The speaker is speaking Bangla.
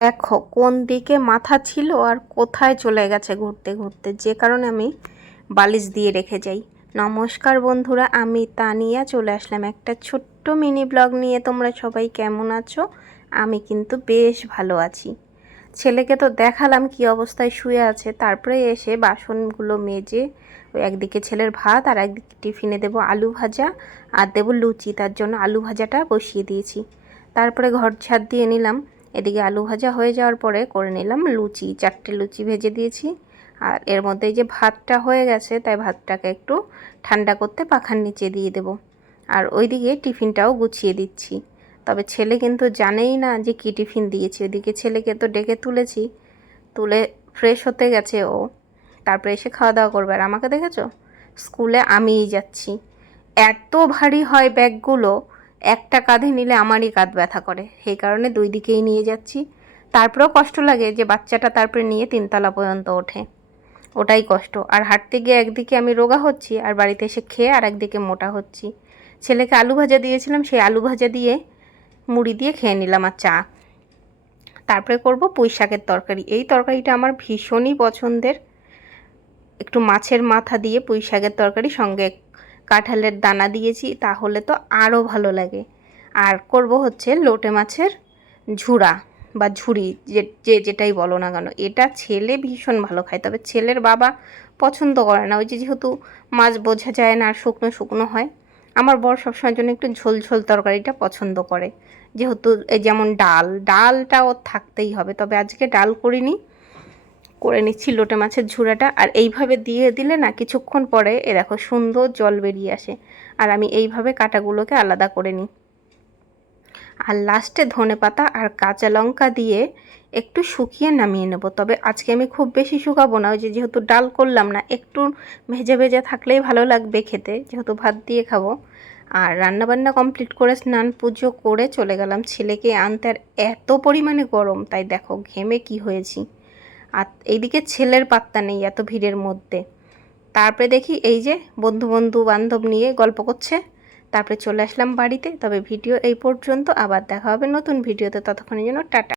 দেখো কোন দিকে মাথা ছিল আর কোথায় চলে গেছে ঘুরতে ঘুরতে, যে কারণে আমি বালিশ দিয়ে রেখে যাই। নমস্কার বন্ধুরা, আমি তানিয়া চলে আসলাম একটা ছোট্ট মিনি ব্লগ নিয়ে। তোমরা সবাই কেমন আছো? আমি কিন্তু বেশ ভালো আছি। ছেলেকে তো দেখালাম কি অবস্থায় শুয়ে আছে, তারপরে এসে বাসনগুলো মেজে ওই একদিকে ছেলের ভাত আর একদিকে টিফিনে দেবো আলু ভাজা আর দেবো লুচি, তার জন্য আলু ভাজাটা বসিয়ে দিয়েছি। তারপরে ঘর ঝাড় দিয়ে নিলাম। এদিকে আলু ভাজা হয়ে যাওয়ার পরে করে নিলাম লুচি, 4টে লুচি ভেজে দিয়েছি। আর এর মধ্যে যে ভাতটা হয়ে গেছে, তাই ভাতটাকে একটু ঠান্ডা করতে পাখার নিচে দিয়ে দেব। আর ওইদিকে টিফিনটাও গুছিয়ে দিচ্ছি। তবে ছেলে কিন্তু জানেই না যে কী টিফিন দিয়েছি। ওইদিকে ছেলেকে তো ডেকে তুলেছি, তুলে ফ্রেশ হতে গেছে ও, তারপরে এসে খাওয়া দাওয়া করবে। আর আমাকে দেখেছো, স্কুলে আমিই যাচ্ছি। এত ভারী হয় ব্যাগগুলো, একটা কাঁধে নিলে আমারই কাঁধ ব্যথা করে, সেই কারণে দুই দিকেই নিয়ে যাচ্ছি। তারপরেও কষ্ট লাগে যে বাচ্চাটা তারপরে নিয়ে 3তলা পর্যন্ত ওঠে, ওটাই কষ্ট। আর হাঁটতে গিয়ে একদিকে আমি রোগা হচ্ছি আর বাড়িতে এসে খেয়ে আর একদিকে মোটা হচ্ছি। ছেলেকে আলু ভাজা দিয়েছিলাম, সেই আলু ভাজা দিয়ে মুড়ি দিয়ে খেয়ে নিলাম আর চা। তারপরে করব পুঁই শাকের তরকারি। এই তরকারিটা আমার ভীষণই পছন্দের। একটু মাছের মাথা দিয়ে পুঁই শাকের তরকারি, সঙ্গে কাঁঠালের দানা দিয়েছি, তাহলে তো আরও ভালো লাগে। আর করব হচ্ছে লোটে মাছের ঝুড়া বা ঝুড়ি, যে যেটাই বলো না কেন। এটা ছেলে ভীষণ ভালো খায়, তবে ছেলের বাবা পছন্দ করে না, ওই যেহেতু মাছ বোঝা যায় না আর শুকনো শুকনো হয়। আমার বর সবসময়ের জন্য একটু ঝোল ঝোল তরকারিটা পছন্দ করে, যেহেতু এই যেমন ডালটা ওর থাকতেই হবে। তবে আজকে ডাল করিনি, করে নিচ্ছি লোটে মাছের ঝুড়াটা। আর এইভাবে দিয়ে দিলে না কিছুক্ষণ পরে এ দেখো সুন্দর জল বেরিয়ে আসে। আর আমি এইভাবে কাঁটাগুলোকে আলাদা করে নিই। আর লাস্টে ধনেপাতা আর কাঁচা লঙ্কা দিয়ে একটু শুকিয়ে নামিয়ে নেব। তবে আজকে আমি খুব বেশি শুকাবো না, ওই যেহেতু ডাল করলাম না, একটু ভেজে ভেজে থাকলেই ভালো লাগবে খেতে, যেহেতু ভাত দিয়ে খাবো। আর রান্নাবান্না কমপ্লিট করে স্নান পুজো করে চলে গেলাম ছেলেকে আনতে। আর এত পরিমাণে গরম, তাই দেখো ঘেমে কি হয়েছি। আর এইদিকে ছেলের পাত্তা নেই এত ভিড়ের মধ্যে। তারপরে দেখি এই যে বন্ধু বান্ধব নিয়ে গল্প করছে। তারপরে চলে আসলাম বাড়িতে। তবে ভিডিও এই পর্যন্ত, আবার দেখা হবে নতুন ভিডিওতে, ততক্ষণের জন্য টাটা।